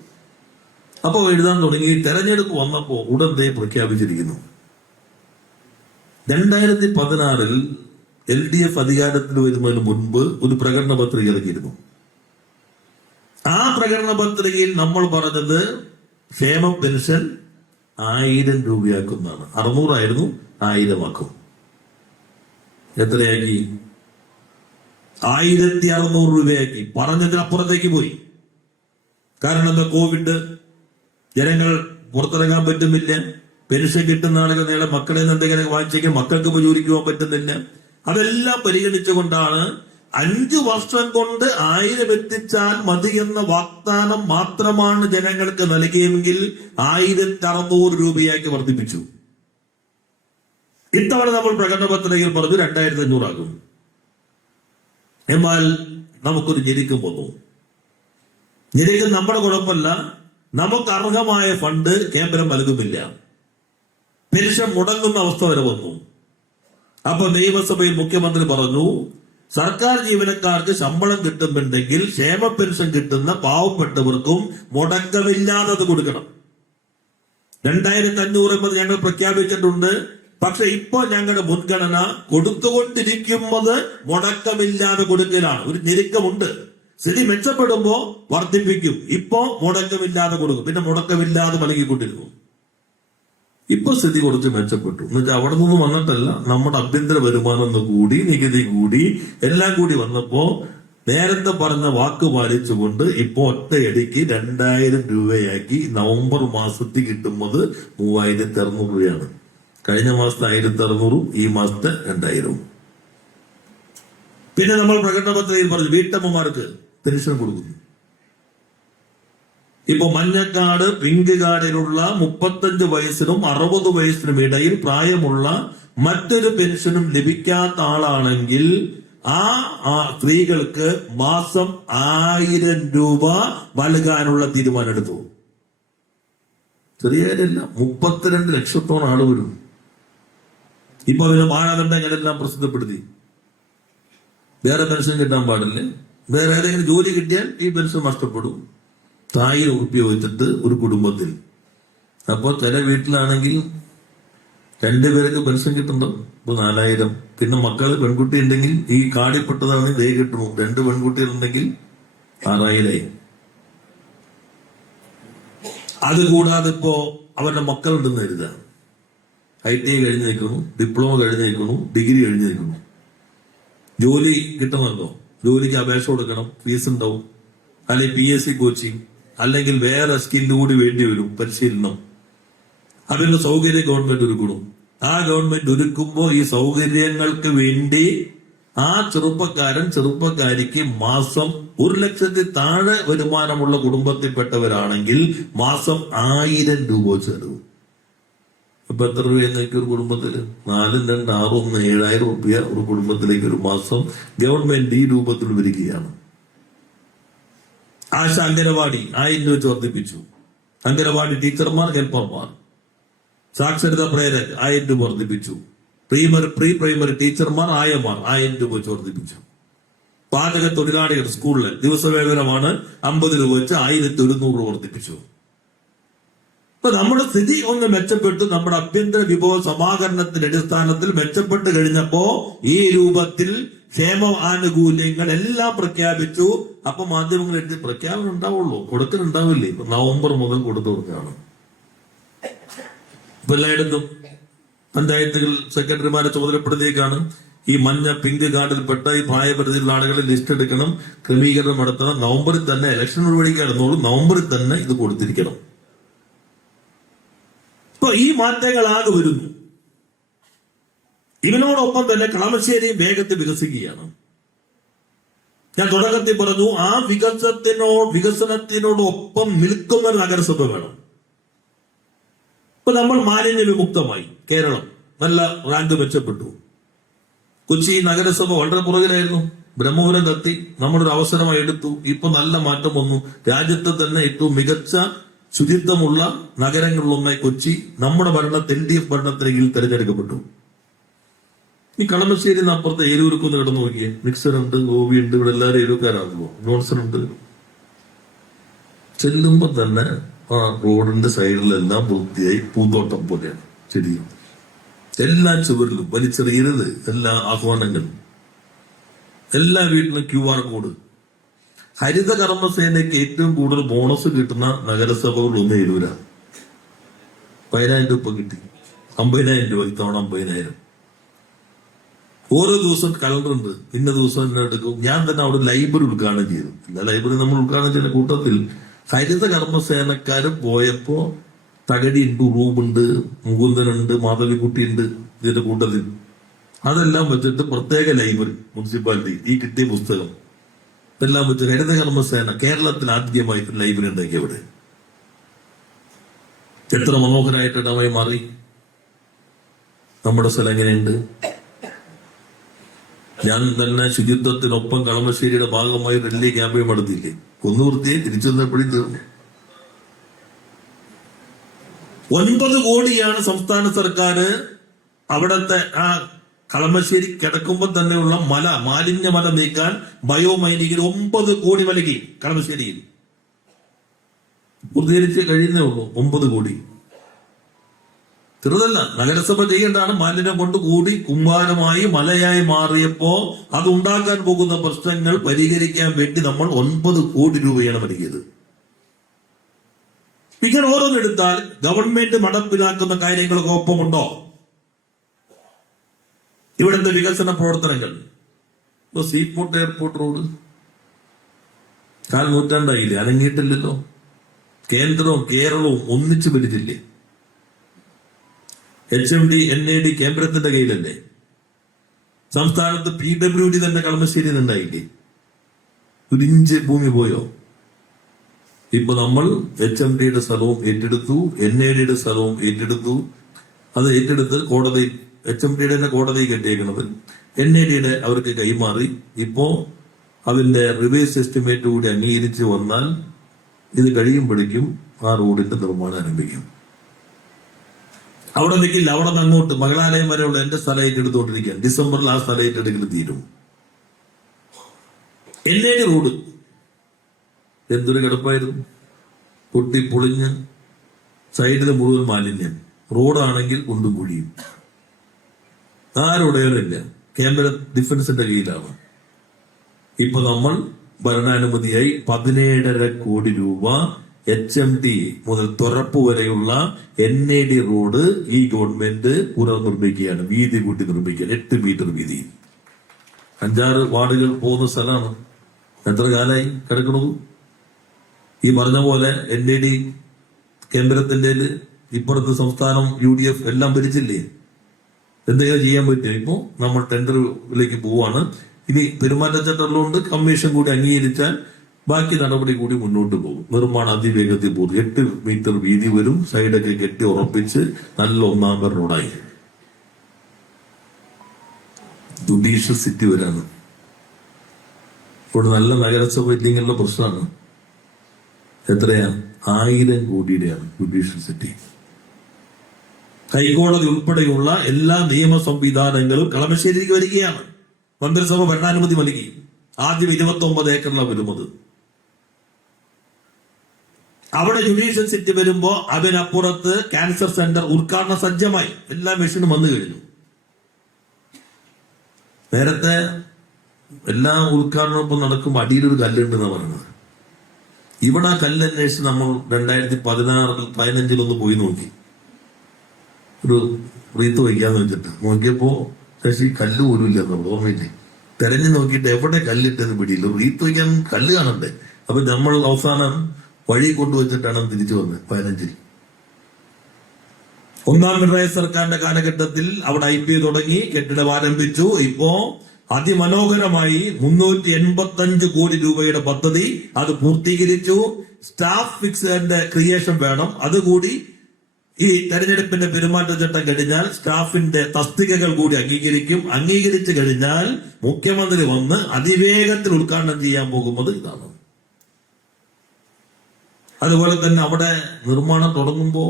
അപ്പൊ എഴുതാൻ തുടങ്ങി. തെരഞ്ഞെടുപ്പ് വന്നപ്പോ ഉടനെ പ്രഖ്യാപിച്ചിരിക്കുന്നു. 2016 LDF അധികാരത്തിൽ വരുന്നതിന് മുൻപ് ഒരു പ്രകടന പത്രിക ഇറക്കിയിരുന്നു. ആ പ്രകടന പത്രികയിൽ നമ്മൾ പറഞ്ഞത് ക്ഷേമ പെൻഷൻ 1,000 രൂപയാക്കുന്നതാണ്. 600 ആയിരുന്നു, 1,000 ആക്കും. എത്രയാക്കി? 1,600 രൂപയാക്കി. പറഞ്ഞതിനപ്പുറത്തേക്ക് പോയി. കാരണം എന്താ? കോവിഡ്, ജനങ്ങൾ പുറത്തിറങ്ങാൻ പറ്റുന്നില്ല. പെൻഷൻ കിട്ടുന്ന ആളുകൾ നേരെ മക്കളെ നിന്ന് എന്തെങ്കിലും വാങ്ങിച്ചെങ്കിൽ മക്കൾക്ക് പോയി ജോലിക്ക് പോകാൻ പറ്റുന്നില്ല. അതെല്ലാം പരിഗണിച്ചുകൊണ്ടാണ് 5 വർഷം കൊണ്ട് 1,000 എത്തിച്ചാൽ മതി എന്ന വാഗ്ദാനം മാത്രമാണ് ജനങ്ങൾക്ക് നൽകിയെങ്കിൽ 1,600 രൂപയാക്കി വർദ്ധിപ്പിച്ചു. ഇത്തവണ നമ്മൾ പ്രകടന പത്രികയിൽ പറഞ്ഞു 2,500 ആകും. എന്നാൽ നമുക്കൊരു ഞെരുക്കം വന്നു. ഞെരുക്കം നമ്മുടെ കുഴപ്പമല്ല, നമുക്ക് അർഹമായ ഫണ്ട് കേന്ദ്രം നൽകുന്നില്ല. പെൻഷൻ മുടങ്ങുന്ന അവസ്ഥ വരെ വന്നു. അപ്പൊ നിയമസഭയിൽ മുഖ്യമന്ത്രി പറഞ്ഞു, സർക്കാർ ജീവനക്കാർക്ക് ശമ്പളം കിട്ടുന്നുണ്ടെങ്കിൽ ക്ഷേമ പെൻഷൻ കിട്ടുന്ന പാവപ്പെട്ടവർക്കും മുടക്കമില്ലാതെ അത് കൊടുക്കണം. 2,500 എന്നത് ഞങ്ങൾ പ്രഖ്യാപിച്ചിട്ടുണ്ട്. പക്ഷെ ഇപ്പൊ ഞങ്ങളുടെ മുൻഗണന കൊടുത്തുകൊണ്ടിരിക്കുന്നത് മുടക്കമില്ലാതെ കൊടുക്കലാണ്. ഒരു ഞെരുക്കമുണ്ട്. സ്ഥിതി മെച്ചപ്പെടുമ്പോ വർദ്ധിപ്പിക്കും. ഇപ്പോ മുടക്കമില്ലാതെ കൊടുക്കും. പിന്നെ മുടക്കമില്ലാതെ നൽകിക്കൊണ്ടിരുന്നു. ഇപ്പൊ സ്ഥിതി കുറച്ച് മെച്ചപ്പെട്ടു. എന്നുവെച്ചാൽ അവിടെ നിന്ന് വന്നിട്ടല്ല, നമ്മുടെ ആഭ്യന്തര വരുമാനം കൂടി, നികുതി കൂടി, എല്ലാം കൂടി വന്നപ്പോ നേരത്തെ പറഞ്ഞ വാക്ക് പാലിച്ചുകൊണ്ട് ഇപ്പൊ ഒറ്റയടിക്ക് 2,000 രൂപയാക്കി. നവംബർ മാസത്തിൽ കിട്ടുന്നത് 3,600 രൂപയാണ്. കഴിഞ്ഞ മാസത്തെ 1,600, ഈ മാസത്തെ 2,000. പിന്നെ നമ്മൾ പ്രകടന പത്രികയിൽ പറഞ്ഞു വീട്ടമ്മമാർക്ക് പെൻഷൻ കൊടുക്കുന്നു. ഇപ്പൊ മഞ്ഞക്കാട്, പിങ്ക് കാർഡിലുള്ള 35 വയസ്സിനും 60 വയസ്സിനും ഇടയിൽ പ്രായമുള്ള മറ്റൊരു പെൻഷനും ലഭിക്കാത്ത ആളാണെങ്കിൽ ആ സ്ത്രീകൾക്ക് മാസം 1,000 രൂപ നൽകാനുള്ള തീരുമാനം എടുത്തു. ചെറിയ കാര്യമല്ല. 32 ലക്ഷത്തോളം ആള് വരും. ഇപ്പൊ അതിന് മാനദണ്ഡങ്ങളെല്ലാം പ്രസിദ്ധപ്പെടുത്തി. വേറെ പെൻഷൻ കിട്ടാൻ പാടില്ല. വേറെ ഏതെങ്കിലും ജോലി കിട്ടിയാൽ ഈ പെൻഷൻ നഷ്ടപ്പെടും. 1,000 ഉറുപ്പിക വെച്ചിട്ട് ഒരു കുടുംബത്തിൽ. അപ്പൊ ചില വീട്ടിലാണെങ്കിൽ 2 പേർക്ക് പെൻഷൻ കിട്ടുന്നുണ്ടാവും. ഇപ്പൊ 4,000. പിന്നെ മക്കള് പെൺകുട്ടി ഉണ്ടെങ്കിൽ ഈ കാടിപ്പെട്ടതാണ് ദേ കിട്ടുന്നു. 2 പെൺകുട്ടികളുണ്ടെങ്കിൽ 6,000. അതുകൂടാതെ ഇപ്പോ അവരുടെ മക്കളുണ്ടെന്ന് കരുതാം. ITI കഴിഞ്ഞ് നിൽക്കുന്നു, ഡിപ്ലോമ കഴിഞ്ഞ് നിൽക്കുന്നു, ഡിഗ്രി കഴിഞ്ഞ് നിൽക്കുന്നു. ജോലി കിട്ടണമല്ലോ. ജോലിക്ക് അപേക്ഷ കൊടുക്കണം, ഫീസ് ഉണ്ടാവും. അല്ലെങ്കിൽ PSC കോച്ചിങ്, അല്ലെങ്കിൽ വേറെ സ്കില്ല് കൂടി വേണ്ടി വരും, പരിശീലനം. അതിന്റെ സൗകര്യം ഗവൺമെന്റ് ഒരുക്കണം. ആ ഗവൺമെന്റ് ഒരുക്കുമ്പോൾ ഈ സൗകര്യങ്ങൾക്ക് വേണ്ടി ആ ചെറുപ്പക്കാരിക്ക് മാസം 1 ലക്ഷത്തിൽ താഴെ വരുമാനമുള്ള കുടുംബത്തിൽപ്പെട്ടവരാണെങ്കിൽ മാസം 1,000 രൂപ ചെലവ്. ഇപ്പൊ എത്ര രൂപയെന്നൊക്കെ ഒരു കുടുംബത്തില്? 4, 2, 6, 1, 7,000 രൂപ ഒരു കുടുംബത്തിലേക്ക് ഒരു മാസം ഗവൺമെന്റ് ഈ രൂപത്തിൽ വരികയാണ്. ആശ അംഗനവാടി 1,000 രൂപ വർദ്ധിപ്പിച്ചു. അംഗനവാടി ടീച്ചർമാർ, ഹെൽപ്പർമാർ, സാക്ഷരതാ പ്രേരക് 1,000 രൂപ വർദ്ധിപ്പിച്ചു. പ്രീ പ്രൈമറി ടീച്ചർമാർ, ആയമാർ 1,000 രൂപ വർദ്ധിപ്പിച്ചു. പാചക തൊഴിലാളികൾ സ്കൂളില് ദിവസവേതനമാണ് 50 രൂപ വെച്ച് 1100 വർദ്ധിപ്പിച്ചു. അപ്പൊ നമ്മുടെ സ്ഥിതി ഒന്ന് മെച്ചപ്പെട്ടു. നമ്മുടെ ആഭ്യന്തര വിഭവ സമാഹരണത്തിന്റെ അടിസ്ഥാനത്തിൽ മെച്ചപ്പെട്ട് കഴിഞ്ഞപ്പോ ഈ രൂപത്തിൽ ക്ഷേമ ആനുകൂല്യങ്ങൾ എല്ലാം പ്രഖ്യാപിച്ചു. അപ്പൊ മാധ്യമങ്ങൾ എഴുതി പ്രഖ്യാപനം ഉണ്ടാവുള്ളൂ, കൊടുക്കലുണ്ടാവില്ലേ? നവംബർ മുതൽ കൊടുത്തു കൊടുക്കുകയാണ്. ഇപ്പൊ എല്ലായിടത്തും പഞ്ചായത്തുകൾ സെക്രട്ടറിമാരെ ചുമതലപ്പെടുത്തിയേക്കാണ്. ഈ മഞ്ഞ പിങ്ക് കാർഡിൽപ്പെട്ട ഈ പ്രായപരിധിയിലുള്ള ആളുകളെ ലിസ്റ്റ് എടുക്കണം, ക്രമീകരണം നടത്തണം. നവംബറിൽ തന്നെ ഇലക്ഷൻ വഴിക്ക് നടന്നോളൂ, നവംബറിൽ തന്നെ ഇത് കൊടുത്തിരിക്കണം. ഇപ്പൊ ഈ മാറ്റങ്ങളാകെ വരുന്നു. ഇതിനോടൊപ്പം തന്നെ കളമശ്ശേരിയും വേഗത്തിൽ വികസിക്കുകയാണ്. ഞാൻ തുടക്കത്തിൽ പറഞ്ഞു, ആ വികസനത്തിനോടൊപ്പം നിൽക്കുന്ന ഒരു നഗരസഭ വേണം. ഇപ്പൊ നമ്മൾ മാലിന്യ വിമുക്തമായി, കേരളം നല്ല റാങ്ക് മെച്ചപ്പെട്ടു. കൊച്ചി നഗരസഭ വളരെ പുറകിലായിരുന്നു, ബ്രഹ്മപുരം കത്തി നമ്മളൊരു അവസരമായി എടുത്തു. ഇപ്പൊ നല്ല മാറ്റം വന്നു. രാജ്യത്തെ തന്നെ ഏറ്റവും മികച്ച ശുചിത്വമുള്ള നഗരങ്ങളിലൊന്നായി കൊച്ചി നമ്മുടെ LDF ഭരണത്തിന് കീഴിൽ തെരഞ്ഞെടുക്കപ്പെട്ടു. ഈ കളമശ്ശേരി അപ്പുറത്ത് ഏരൂർക്കൊന്ന് കിടന്നു നോക്കിയേ, മിക്സർ ഉണ്ട്, ഗോപി ഉണ്ട്, ഇവിടെ എല്ലാവരും ഏരൂക്കാരാണല്ലോ, ജോൺസൺ ഉണ്ട്. ചെല്ലുമ്പോ തന്നെ ആ റോഡിന്റെ സൈഡിലെല്ലാം വൃത്തിയായി പൂന്തോട്ടം പോലെയാണ് ചെടിയും. എല്ലാ ചുവരിലും വലിച്ചെറിയരുത്, എല്ലാ ആഹ്വാനങ്ങളും, എല്ലാ വീട്ടിലും QR കോഡ്. ഹരിത കർമ്മസേനയ്ക്ക് ഏറ്റവും കൂടുതൽ ബോണസ് കിട്ടുന്ന നഗരസഭകളൊന്നും ഏരൂരാണ്. 10,000 രൂപ കിട്ടി, 50,000 രൂപ, ഇത്തവണ 50,000. ഓരോ ദിവസം കലണ്ടറുണ്ട്, ഇന്ന ദിവസം എന്നെ എടുക്കും. ഞാൻ തന്നെ അവിടെ ലൈബ്രറി ഉദ്ഘാടനം ചെയ്തു. എല്ലാ ലൈബ്രറി നമ്മൾ ഉദ്ഘാടനം ചെയ്യുന്ന കൂട്ടത്തിൽ ഹരിത കർമ്മസേനക്കാര് പോയപ്പോ തകഴിയുണ്ട്, റൂമുണ്ട്, മുകുന്ദനുണ്ട്, മാധവിക്കുട്ടിയുണ്ട് ഇതിന്റെ കൂട്ടത്തിൽ. അതെല്ലാം വെച്ചിട്ട് പ്രത്യേക ലൈബ്രറി മുനിസിപ്പാലിറ്റി ഈ കിട്ടിയ പുസ്തകം എല്ലാം വെച്ച് ഹരിത കർമ്മസേന കേരളത്തിൽ ആദ്യമായി ലൈബ്രറി ഉണ്ടാക്കി. അവിടെ എത്ര മനോഹരമായിട്ട് ഇടമായി മാറി. നമ്മുടെ സ്ഥലം എങ്ങനെയുണ്ട്? ഞാൻ തന്നെ ശുചിത്വത്തിനൊപ്പം കളമശ്ശേരിയുടെ ഭാഗമായി വലിയ ക്യാമ്പയിൻ നടത്തിയില്ലേ? കൊന്നുവൃത്തിയെ തിരിച്ചു വന്നപ്പോഴും തീർന്നു. 9 കോടിയാണ് സംസ്ഥാന സർക്കാർ അവിടത്തെ ആ കളമശ്ശേരി കിടക്കുമ്പോൾ തന്നെയുള്ള മാലിന്യ മല നീക്കാൻ ബയോമൈനിങ്ങിൽ 9 കോടി നൽകി. കളമശ്ശേരിയിൽ പൂർത്തീകരിച്ച് കഴിയുന്നേ ഉള്ളൂ. 9 കോടി ചെറുതല്ല. നഗരസഭ ചെയ്യേണ്ടതാണ്. മാലിന്യം കൊണ്ട് കൂടി കുമ്പാരമായി മലയായി മാറിയപ്പോ അത് ഉണ്ടാക്കാൻ പോകുന്ന പ്രശ്നങ്ങൾ പരിഹരിക്കാൻ വേണ്ടി നമ്മൾ 9 കോടി രൂപയാണ് നൽകിയത്. ഇങ്ങനെ ഓരോന്നെടുത്താൽ ഗവൺമെന്റ് നടപ്പിലാക്കുന്ന കാര്യങ്ങൾക്ക് ഒപ്പമുണ്ടോ? ഇവിടുത്തെ വികസന പ്രവർത്തനങ്ങൾ, സീപോർട്ട് എയർപോർട്ട് റോഡ് 4 നൂറ്റാണ്ടായില്ലേ, അനങ്ങിയിട്ടില്ലല്ലോ. കേന്ദ്രവും കേരളവും ഒന്നിച്ചു പിടിച്ചില്ലേ? HMD NAD കേന്ദ്രത്തിന്റെ കയ്യിലല്ലേ? സംസ്ഥാനത്ത് PWD തന്നെ കളമശ്ശേരി ഉണ്ടായില്ലേ? 1 ഇഞ്ച് ഭൂമി പോയോ? ഇപ്പൊ നമ്മൾ HMDയുടെ സ്ഥലവും ഏറ്റെടുത്തു, NADയുടെ സ്ഥലവും ഏറ്റെടുത്തു. അത് ഏറ്റെടുത്ത് കോടതി, HMDയുടെ തന്നെ കോടതി കെട്ടിയേക്കുന്നത്, NADയുടെ അവർക്ക് കൈമാറി. ഇപ്പോ അതിന്റെ റിവേഴ്സ് എസ്റ്റിമേറ്റ് കൂടി അംഗീകരിച്ച് വന്നാൽ ഇത് കഴിയുമ്പോഴേക്കും ആ റോഡിന്റെ നിർമ്മാണം ആരംഭിക്കും. അവിടെ നിൽക്കില്ല, അവിടെ നിന്ന് അങ്ങോട്ട് മകളാലയം വരെയുള്ള എന്റെ സ്ഥലം ഏറ്റെടുത്തോണ്ടിരിക്കുക. ഡിസംബറിൽ ആ സ്ഥലം ഏറ്റെടുക്കൽ തീരും. NAD റോഡ് എന്തൊരു കിടപ്പായിരുന്നു, പൊട്ടി പൊളിഞ്ഞ് സൈഡിൽ മുഴുവൻ മാലിന്യം. റോഡാണെങ്കിൽ കൊണ്ടും കുഴിയും. ആരുടേനില്ല, കേന്ദ്ര ഡിഫൻസിന്റെ കീഴിലാണ്. ഇപ്പൊ നമ്മൾ ഭരണാനുമതിയായി 17.5 കോടി രൂപ HMD മുതൽ തുറപ്പ് വരെയുള്ള NAD റോഡ് ഈ ഗവൺമെന്റ് പുനർനിർമ്മിക്കുകയാണ്. വീതി കൂട്ടി നിർമ്മിക്കുകയാണ്. 8 മീറ്റർ വീതി. 5-6 വാർഡുകൾ പോകുന്ന സ്ഥലമാണ്. എത്ര കാലമായി കിടക്കണത്? ഈ പറഞ്ഞ പോലെ NAD കേന്ദ്രത്തിന്റെ ഇപ്പുറത്ത് സംസ്ഥാനം UDF എല്ലാം ഭരിച്ചില്ലേ? എന്തെങ്കിലും ചെയ്യാൻ പറ്റും? ഇപ്പോ നമ്മൾ ടെൻഡറിലേക്ക് പോവാണ്. ഇനി പെരുമാറ്റച്ചട്ടമുള്ളതുകൊണ്ട് കമ്മീഷൻ കൂടി അംഗീകരിച്ചാൽ ബാക്കി നടപടി കൂടി മുന്നോട്ട് പോകും. നിർമ്മാണം അതിവേഗത്തിൽ പോകും. 8 മീറ്റർ വീതി വരും. സൈഡൊക്കെ കെട്ടി ഉറപ്പിച്ച് നല്ല 1-ാം റോഡായി. ജുഡീഷ്യൽ സിറ്റി വരാണ്. ഇവിടെ നല്ല നഗരസഭ ഇല്ലെങ്കിലുള്ള പ്രശ്നമാണ്. എത്രയാ? 1000 കോടിയുടെയാണ് ജുഡീഷ്യൽ സിറ്റി. ഹൈക്കോടതി ഉൾപ്പെടെയുള്ള എല്ലാ നിയമ സംവിധാനങ്ങളും കളമശ്ശേരിക്ക് വരികയാണ്. മന്ത്രിസഭ ഭരണാനുമതി നൽകി. ആദ്യം 29 ഏക്കറിലാണ് വരുന്നത്. അവിടെ ജുഡീഷ്യൽ സിറ്റി വരുമ്പോ അതിനപ്പുറത്ത് ക്യാൻസർ സെന്റർ ഉദ്ഘാടന സജ്ജമായി, എല്ലാ മെഷീനും വന്നു കഴിഞ്ഞു. നേരത്തെ എല്ലാ ഉദ്ഘാടനവും നടക്കുമ്പോൾ അടിയിലൊരു കല്ലുണ്ടെന്നാണ് പറയുന്നത്. ഇവിടെ ആ കല്ല് അന്വേഷിച്ച് നമ്മൾ 2016-15 ഒന്ന് പോയി നോക്കി, ഒരു റീത്ത് വയ്ക്കാന്ന് വെച്ചിട്ട് നോക്കിയപ്പോ ശശി കല്ല് പോലും ഇല്ല എന്നുള്ളത് ഓർമ്മയില്ലേ. തെരഞ്ഞു നോക്കിയിട്ട് എവിടെ കല്ലിട്ടെന്ന് പിടിയില്ല. റീത്ത് വയ്ക്കാൻ കല്ല് കാണണ്ടേ. അപ്പൊ നമ്മൾ അവസാനം വഴി കൊണ്ടുവച്ചിട്ടാണ് തിരിച്ചു വന്നത് 15. ഒന്നാം പിണറായി സർക്കാരിന്റെ കാലഘട്ടത്തിൽ അവിടെ IPO തുടങ്ങി, കെട്ടിടം ആരംഭിച്ചു. ഇപ്പോ അതിമനോഹരമായി 385 കോടി രൂപയുടെ പദ്ധതി അത് പൂർത്തീകരിച്ചു. സ്റ്റാഫ് ഫിക്സിന്റെ ക്രിയേഷൻ വേണം, അതുകൂടി ഈ തെരഞ്ഞെടുപ്പിന്റെ പെരുമാറ്റച്ചട്ടം കഴിഞ്ഞാൽ സ്റ്റാഫിന്റെ തസ്തികകൾ കൂടി അംഗീകരിക്കും. അംഗീകരിച്ചു കഴിഞ്ഞാൽ മുഖ്യമന്ത്രി വന്ന് അതിവേഗത്തിൽ ഉദ്ഘാടനം ചെയ്യാൻ പോകുന്നത് ഇതാണ്. അതുപോലെ തന്നെ അവിടെ നിർമ്മാണം തുടങ്ങുമ്പോൾ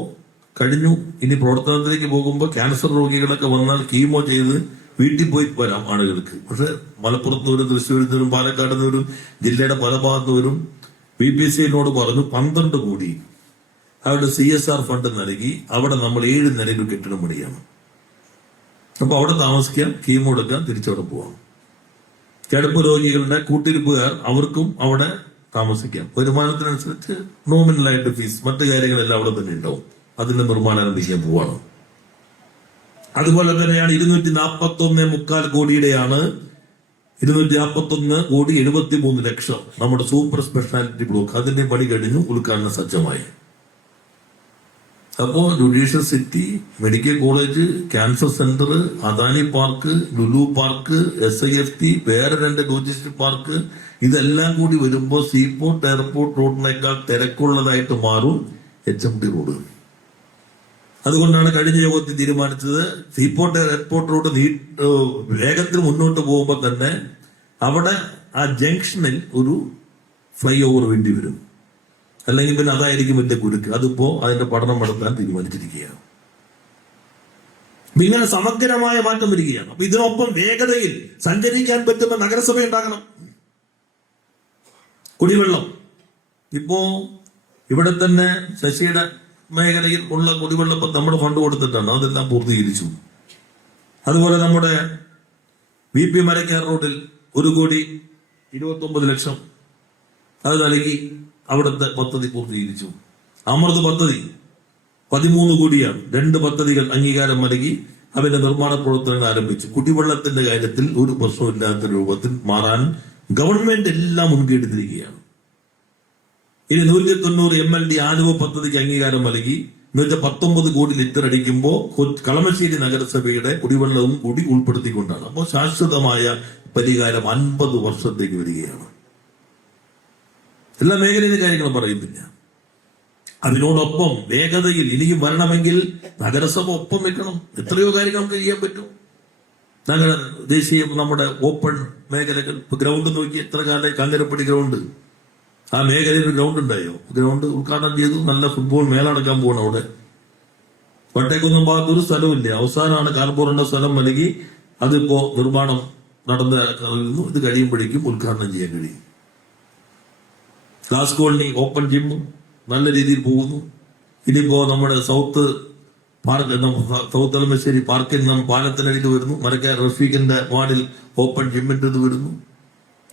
കഴിഞ്ഞു. ഇനി പ്രവർത്തനത്തിലേക്ക് പോകുമ്പോൾ ക്യാൻസർ രോഗികളൊക്കെ വന്നാൽ കീമോ ചെയ്ത് വീട്ടിൽ പോയി വരാം ആളുകൾക്ക്. പക്ഷെ മലപ്പുറത്ത് വരും, തൃശ്ശൂരിൽ നിന്നും, പാലക്കാട് നിന്നും, ജില്ലയുടെ പല ഭാഗത്ത് വരും. BPCനോട് പറഞ്ഞു 12 കോടി അവരുടെ CSR ഫണ്ട് നൽകി അവിടെ നമ്മൾ 7 നിലയിൽ കെട്ടിടം പണിയാണ്. അപ്പൊ അവിടെ താമസിക്കാം, കീമോ എടുക്കാം, തിരിച്ചവിടെ പോവാം. കിടപ്പ് രോഗികളുടെ കൂട്ടിരിപ്പുകാർ അവർക്കും അവിടെ താമസിക്കാം. വരുമാനത്തിനനുസരിച്ച് നോമിനലായിട്ട് ഫീസ്, മറ്റു കാര്യങ്ങളെല്ലാം അവിടെ തന്നെ ഉണ്ടാവും. അതിന്റെ നിർമ്മാണം ആരംഭിക്കാൻ പോവാണ്. അതുപോലെ തന്നെയാണ് 241.25 കോടിയുടെയാണ് 241 കോടി 73 ലക്ഷം നമ്മുടെ സൂപ്പർ സ്പെഷ്യാലിറ്റി ബ്ലോക്ക്, അതിന്റെ പണി കഴിഞ്ഞു, ഉദ്ഘാടനം സജ്ജമായി. അപ്പോ judicial city, medical college, cancer centre, Adani park, Lulu park, SIFT, വേറെ 2 ലോജിസ്റ്റിക് പാർക്ക്, ഇതെല്ലാം കൂടി വരുമ്പോൾ സീപോർട്ട് എയർപോർട്ട് റോഡിനേക്കാൾ തിരക്കുള്ളതായിട്ട് മാറും HMT റോഡ്. അതുകൊണ്ടാണ് കഴിഞ്ഞ യോഗത്തിൽ തീരുമാനിച്ചത് സീപോർട്ട് എയർപോർട്ട് റോഡ് വേഗത്തിൽ മുന്നോട്ട് പോകുമ്പോൾ തന്നെ അവിടെ ആ ജംഗ്ഷനിൽ ഒരു ഫ്ലൈ ഓവർ വേണ്ടി വരും. അല്ലെങ്കിൽ പിന്നെ അതായിരിക്കും വലിയ കുരുക്ക്. അതിപ്പോ അതിന്റെ പഠനം നടത്താൻ തീരുമാനിച്ചിരിക്കുകയാണ്. ഇങ്ങനെ സമഗ്രമായ മാറ്റം വരികയാണ്. അപ്പൊ ഇതിനൊപ്പം വേഗതയിൽ സഞ്ചരിക്കാൻ പറ്റുന്ന നഗരസഭ ഉണ്ടാകണം. കുടിവെള്ളം ഇപ്പോ ഇവിടെ തന്നെ ശശിയുടെ മേഖലയിൽ ഉള്ള കുടിവെള്ളം ഇപ്പം നമ്മുടെ ഫണ്ട് കൊടുത്തിട്ടാണ്, അതെല്ലാം പൂർത്തീകരിച്ചു. അതുപോലെ നമ്മുടെ VP മരക്കാർ റോഡിൽ 1.29 കോടി അത് നൽകി അവിടുത്തെ പദ്ധതി പൂർത്തീകരിച്ചു. അമൃത് പദ്ധതി 13 കോടിയാണ്. 2 പദ്ധതികൾ അംഗീകാരം നൽകി അവന്റെ നിർമ്മാണ പ്രവർത്തനങ്ങൾ ആരംഭിച്ചു. കുടിവെള്ളത്തിന്റെ കാര്യത്തിൽ ഒരു പ്രശ്നമില്ലാത്ത രൂപത്തിൽ മാറാൻ ഗവൺമെന്റ് എല്ലാം മുൻകൈയെടുത്തിരിക്കുകയാണ്. ഇനി 190 MLD ആലുവ പദ്ധതിക്ക് അംഗീകാരം നൽകി 119 കോടി ലിറ്റർ അടിക്കുമ്പോൾ കളമശ്ശേരി നഗരസഭയുടെ കുടിവെള്ളവും കൂടി ഉൾപ്പെടുത്തിക്കൊണ്ടാണ്. അപ്പോൾ ശാശ്വതമായ പരിഹാരം 50 വർഷത്തേക്ക് വരികയാണ്. എല്ലാ മേഖലയിലെ കാര്യങ്ങളും പറയുന്നില്ല. അതിനോടൊപ്പം വേഗതയിൽ ഇനിയും വരണമെങ്കിൽ നഗരസഭ ഒപ്പം വെക്കണം. എത്രയോ കാര്യങ്ങൾ നമുക്ക് ചെയ്യാൻ പറ്റും. ദേശീയ നമ്മുടെ ഓപ്പൺ മേഖലകൾ, ഗ്രൗണ്ട് നോക്കി എത്ര കാലം കാഞ്ഞിരപ്പള്ളി ഗ്രൗണ്ട്, ആ മേഖലയിൽ ഒരു ഗ്രൗണ്ട് ഉണ്ടായോ? ഗ്രൗണ്ട് ഉദ്ഘാടനം ചെയ്തു. നല്ല ഫുട്ബോൾ മേള നടക്കാൻ പോകണം അവിടെ. വട്ടേക്കൊന്നും ഭാഗത്തൊരു സ്ഥലമില്ല. അവസാനമാണ് കാർബോറിന്റെ സ്ഥലം നൽകി അതിപ്പോ നിർമ്മാണം നടന്നു. ഇത് കഴിയുമ്പോഴേക്കും ഉദ്ഘാടനം ചെയ്യാൻ കഴിയും. ക്ലാസ് കോളനി ഓപ്പൺ ജിമ്മും നല്ല രീതിയിൽ പോകുന്നു. ഇനിയിപ്പോ നമ്മുടെ സൗത്ത് കളമശ്ശേരി പാർക്കിൽ നാം പാലത്തിനടിയിൽ വരുന്നു. മരക്കാർ റഫീഖിന്റെ വാർഡിൽ ഓപ്പൺ ജിമ്മിന്റെ ഇത് വരുന്നു.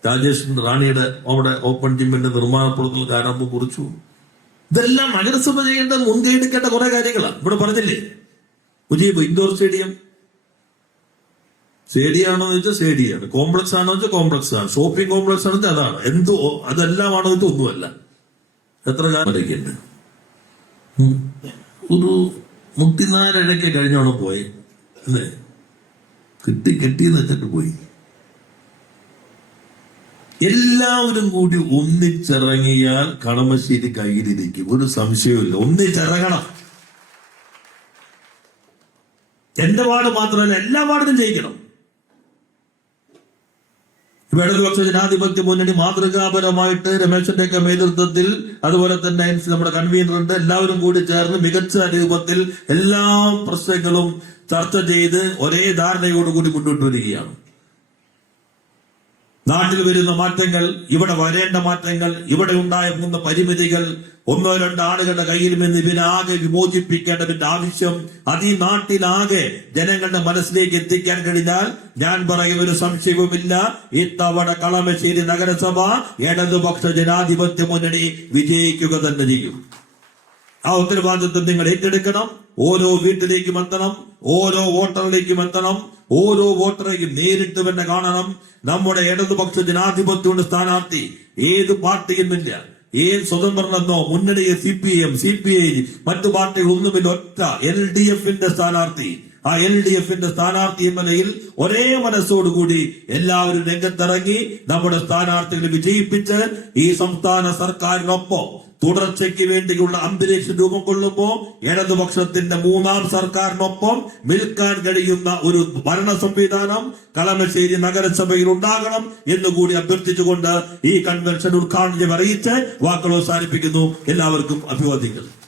രാജേഷ് റാണിയുടെ അവിടെ ഓപ്പൺ ജിമ്മിന്റെ നിർമ്മാണ പ്രവർത്തനങ്ങൾക്ക് ആരംഭം കുറിച്ചു. ഇതെല്ലാം നഗരസഭ ചെയ്യേണ്ട മുൻകൈ എടുക്കേണ്ട കുറെ കാര്യങ്ങളാണ്. ഇവിടെ പറഞ്ഞില്ലേ, മുജീബ് ഇൻഡോർ സ്റ്റേഡിയം ആണോ എന്ന് വെച്ചാൽ സ്റ്റേഡിയാണ്, കോംപ്ലക്സ് ആണോ വെച്ചാൽ കോംപ്ലക്സ് ആണ്, ഷോപ്പിംഗ് കോംപ്ലക്സ് ആണോ വെച്ചാൽ അതാണ്. എന്തോ അതെല്ലാം ആണോ വെച്ചാൽ ഒന്നുമല്ല. എത്ര കാലം ഒരു 34 കഴിഞ്ഞാണ് പോയെ അല്ലേ? കെട്ടിന്ന് വെച്ചിട്ട് പോയി. എല്ലാവരും കൂടി ഒന്നിച്ചിറങ്ങിയാൽ കളമശ്ശേരി കയ്യിലിരിക്കും, ഒരു സംശയവുമില്ല. ഒന്നിച്ചിറങ്ങണം. എന്റെ വാർഡ് മാത്രമല്ല, എല്ലാ വാർഡിലും ജയിക്കണം. ഇടതുപക്ഷ ജനാധിപത്യ മുന്നണി മാതൃകാപരമായിട്ട് രമേശന്റെ ഒക്കെ നേതൃത്വത്തിൽ, അതുപോലെ തന്നെ നമ്മുടെ കൺവീനർ ഉണ്ട്, എല്ലാവരും കൂടി ചേർന്ന് മികച്ച രൂപത്തിൽ എല്ലാ പ്രശ്നങ്ങളും ചർച്ച ചെയ്ത് ഒരേ ധാരണയോടുകൂടി മുന്നോട്ട് വരികയാണ്. നാട്ടിൽ വരുന്ന മാറ്റങ്ങൾ, ഇവിടെ വരേണ്ട മാറ്റങ്ങൾ, ഇവിടെ ഉണ്ടാകുന്ന പരിമിതികൾ, ഒന്നോ രണ്ടോ ആളുകളുടെ കയ്യിൽ നിന്ന് ഇവനാകെ വിമോചിപ്പിക്കേണ്ടതിന്റെ ആവശ്യം അത് ഈ നാട്ടിലാകെ ജനങ്ങളുടെ മനസ്സിലേക്ക് എത്തിക്കാൻ കഴിഞ്ഞാൽ ഞാൻ പറയുന്ന ഒരു സംശയവുമില്ല, ഇത്തവണ കളമശ്ശേരി നഗരസഭ ഇടതുപക്ഷ ജനാധിപത്യ മുന്നണി വിജയിക്കുക തന്നെ ചെയ്യും. ആ ഉത്തരവാദിത്വം നിങ്ങൾ ഏറ്റെടുക്കണം. ഓരോ വീട്ടിലേക്കും എത്തണം, ഓരോ വോട്ടറിലേക്കും എത്തണം, ഓരോ വോട്ടറേക്കും നേരിട്ട് തന്നെ കാണണം. നമ്മുടെ ഇടതുപക്ഷ ജനാധിപത്യത്തിന്റെ സ്ഥാനാർത്ഥി ഏത് പാർട്ടിയെന്നില്ല, ഏത് സ്വതന്ത്രനെന്നോ മുന്നണിയെ CPM, CPI മറ്റു പാർട്ടികൾ ഒന്നുമില്ല, ഒറ്റ LDFന്റെ സ്ഥാനാർത്ഥി. ആ LDFന്റെ സ്ഥാനാർത്ഥി എന്ന നിലയിൽ ഒരേ മനസ്സോടുകൂടി എല്ലാവരും രംഗത്തിറങ്ങി നമ്മുടെ സ്ഥാനാർത്ഥികളെ വിജയിപ്പിച്ച് ഈ സംസ്ഥാന സർക്കാരിനൊപ്പം തുടർച്ചയ്ക്ക് വേണ്ടിയുള്ള അന്തരീക്ഷം രൂപം കൊള്ളുമ്പോ ഇടതുപക്ഷത്തിന്റെ മൂന്നാം സർക്കാരിനൊപ്പം നിൽക്കാൻ കഴിയുന്ന ഒരു ഭരണ സംവിധാനം കളമശ്ശേരി നഗരസഭയിൽ ഉണ്ടാകണം എന്നുകൂടി അഭ്യർത്ഥിച്ചുകൊണ്ട് ഈ കൺവെൻഷൻ ഉദ്ഘാടനം അറിയിച്ച് വാക്കുകൾ അവസാനിപ്പിക്കുന്നു. എല്ലാവർക്കും അഭിവാദ്യങ്ങൾ.